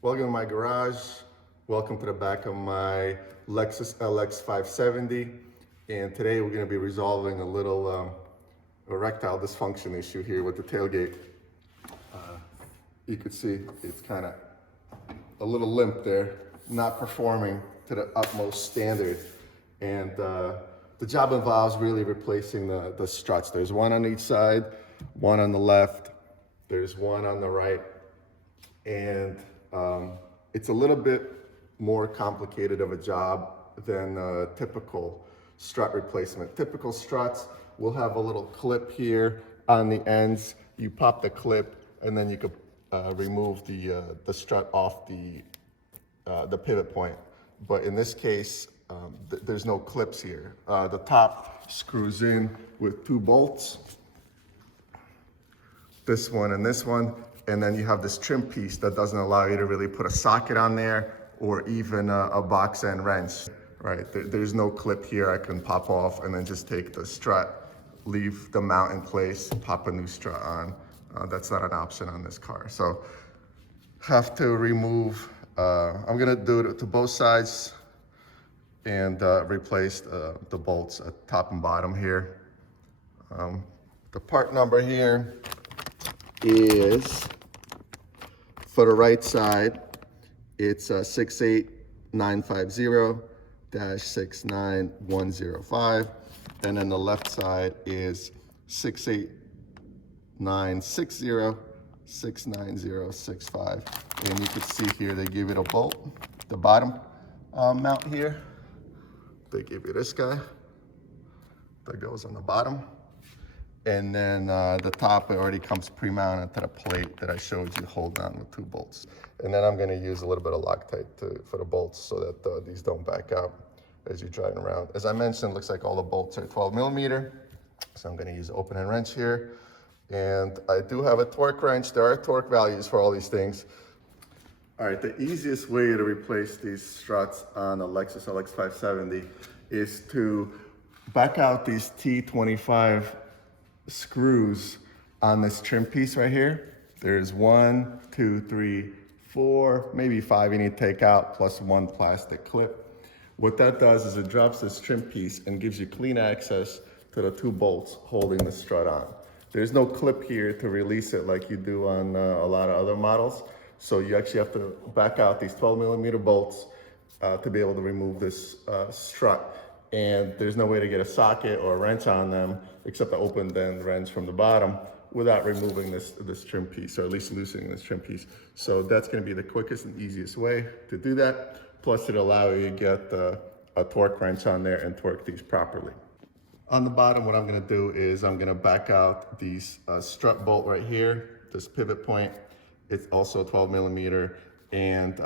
Welcome to my garage. Welcome to the back of my Lexus LX570. And today we're going to be resolving a little erectile dysfunction issue here with the tailgate. You can see it's kind of a little limp there, not performing to the utmost standard. And the job involves really replacing the struts. There's one on each side, one on the left, there's one on the right. And it's a little bit more complicated of a job than a typical strut replacement. Typical struts will have a little clip here on the ends. You pop the clip and then you could remove the strut off the pivot point. But in this case, there's no clips here. The top screws in with two bolts, this one and this one. And then you have this trim piece that doesn't allow you to really put a socket on there or even a box end wrench, right? There's no clip here I can pop off and then just take the strut, leave the mount in place, pop a new strut on. That's not an option on this car. So have to remove, I'm gonna do it to both sides and replace the bolts at top and bottom here. The part number here is, for the right side, it's 68950-69105. And then the left side is 68960-69065. And you can see here, they give it a bolt. The bottom mount here, they give you this guy that goes on the bottom. And then the top, it already comes pre-mounted to the plate that I showed you, hold down with two bolts. And then I'm gonna use a little bit of Loctite for the bolts so that these don't back out as you're driving around. As I mentioned, looks like all the bolts are 12 millimeter. So I'm gonna use an open end wrench here. And I do have a torque wrench. There are torque values for all these things. All right, the easiest way to replace these struts on a Lexus LX570 is to back out these T25 screws on this trim piece right here. There's 1, 2, 3, 4, maybe 5 you need to take out, plus one plastic clip. What that does is it drops this trim piece and gives you clean access to the two bolts holding the strut on. There's no clip here to release it like you do on a lot of other models. So you actually have to back out these 12 millimeter bolts to be able to remove this strut. And there's no way to get a socket or a wrench on them except to open the wrench from the bottom without removing this trim piece, or at least loosening this trim piece. So that's gonna be the quickest and easiest way to do that. Plus it'll allow you to get a torque wrench on there and torque these properly. On the bottom, what I'm gonna do is I'm gonna back out these strut bolt right here, this pivot point. It's also 12 millimeter, and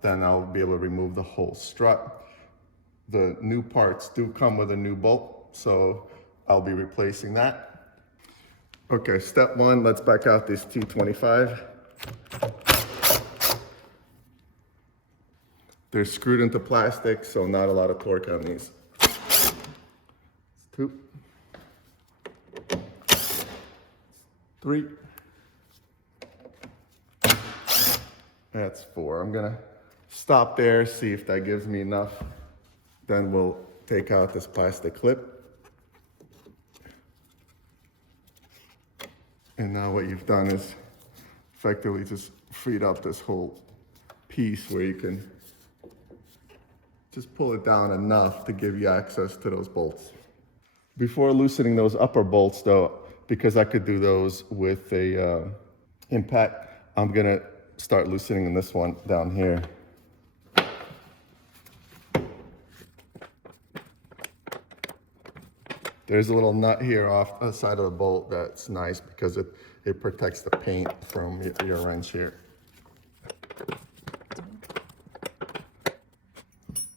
then I'll be able to remove the whole strut. The new parts do come with a new bolt, so I'll be replacing that. Okay, step one, let's back out this T25. They're screwed into plastic, so not a lot of torque on these. 2, 3, that's 4. I'm gonna stop there, see if that gives me enough. Then we'll take out this plastic clip. And now what you've done is effectively just freed up this whole piece where you can just pull it down enough to give you access to those bolts. Before loosening those upper bolts though, because I could do those with a impact, I'm gonna start loosening this one down here. There's a little nut here off the side of the bolt that's nice because it protects the paint from your wrench here.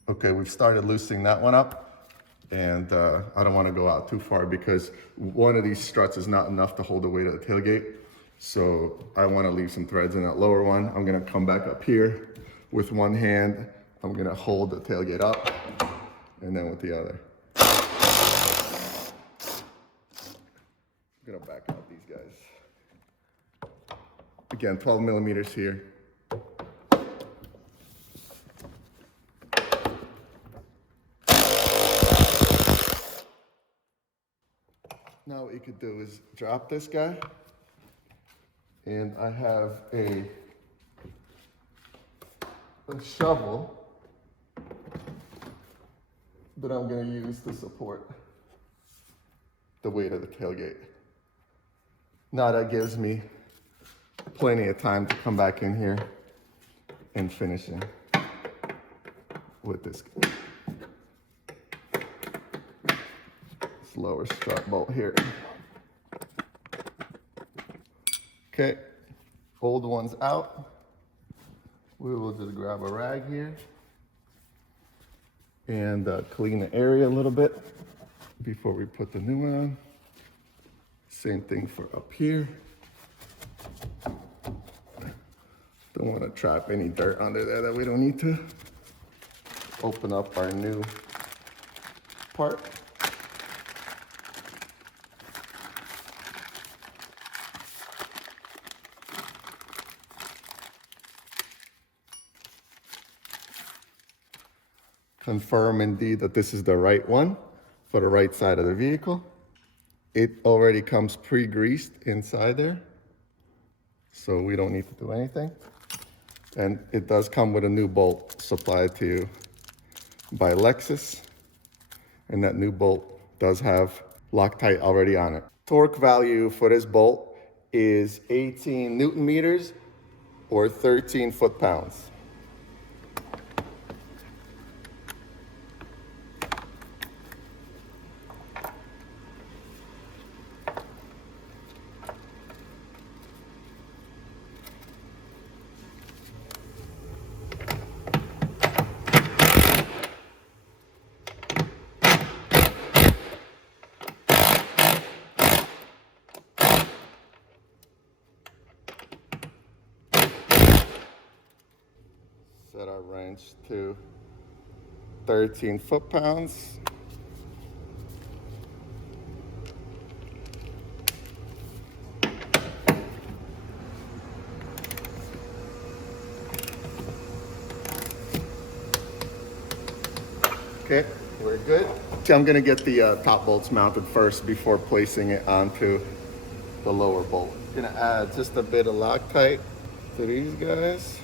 Okay, we've started loosening that one up, and I don't want to go out too far because one of these struts is not enough to hold the weight of the tailgate. So I want to leave some threads in that lower one. I'm going to come back up here with one hand. I'm going to hold the tailgate up, and then with the other. I'm gonna back out these guys. Again, 12 millimeters here. Now what you could do is drop this guy, and I have a shovel that I'm gonna use to support the weight of the tailgate. Now that gives me plenty of time to come back in here and finishing with this lower strut bolt here. Okay, old one's out. We will just grab a rag here and clean the area a little bit before we put the new one on. Same thing for up here. Don't want to trap any dirt under there that we don't need to. Open up our new part. Confirm indeed that this is the right one for the right side of the vehicle. It already comes pre-greased inside there, so we don't need to do anything. And it does come with a new bolt supplied to you by Lexus, and that new bolt does have Loctite already on it. Torque value for this bolt is 18 Newton meters or 13 foot-pounds. Set our wrench to 13 foot-pounds. Okay, we're good. So I'm gonna get the top bolts mounted first before placing it onto the lower bolt. Gonna add just a bit of Loctite to these guys.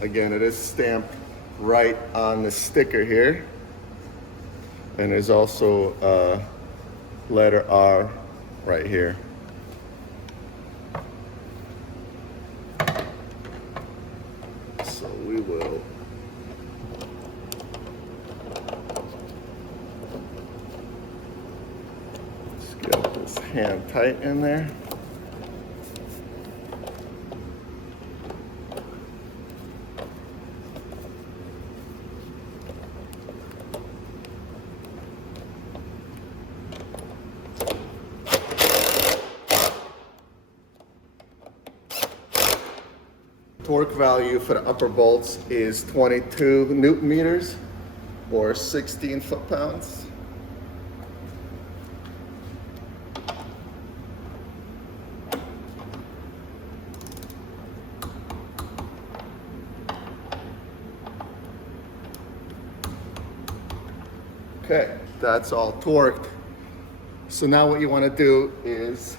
Again, it is stamped right on the sticker here. And there's also a letter R right here. So we will just get this hand tight in there. Torque value for the upper bolts is 22 Newton meters or 16 foot-pounds. Okay, that's all torqued. So now what you want to do is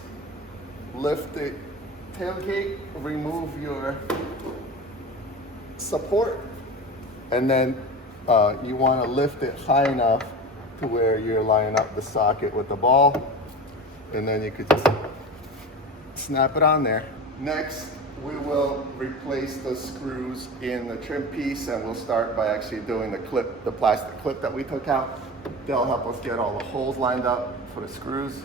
lift the tailgate, remove your support, and then you want to lift it high enough to where you're lining up the socket with the ball, and then you could just snap it on there. Next, we will replace the screws in the trim piece, and we'll start by actually doing the clip, the plastic clip that we took out. They'll help us get all the holes lined up for the screws.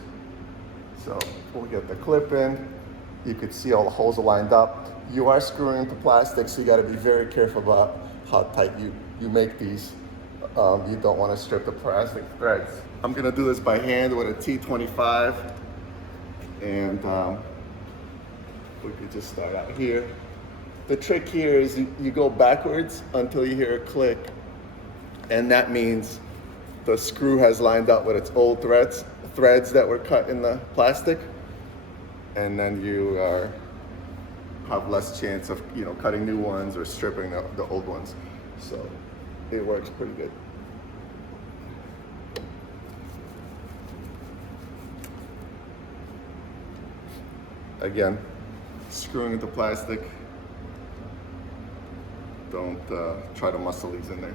So we'll get the clip in. You could see all the holes are lined up. You are screwing into plastic, so you got to be very careful about how tight you make these. You don't want to strip the plastic threads. I'm gonna do this by hand with a T25, and we could just start out here. The trick here is you go backwards until you hear a click, and that means the screw has lined up with its old threads that were cut in the plastic. and then you have less chance of cutting new ones or stripping the old ones. So it works pretty good. Again, screwing with the plastic. Don't try to muscle these in there.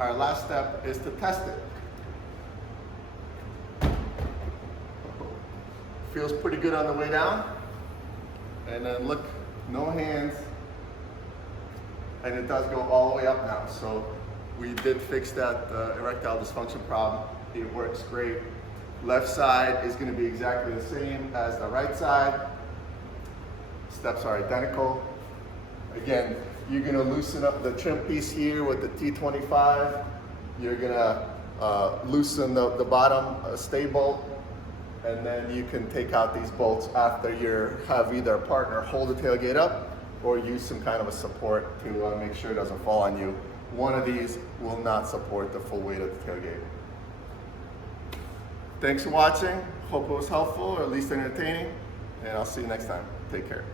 Our last step is to test it. Feels pretty good on the way down. And then look, no hands. And it does go all the way up now. So we did fix that erectile dysfunction problem. It works great. Left side is going to be exactly the same as the right side. Steps are identical. Again, you're going to loosen up the trim piece here with the T25. You're going to loosen the bottom stay bolt, and then you can take out these bolts after you have either a partner hold the tailgate up or use some kind of a support to make sure it doesn't fall on you. One of these will not support the full weight of the tailgate. Thanks for watching. Hope it was helpful or at least entertaining, and I'll see you next time. Take care.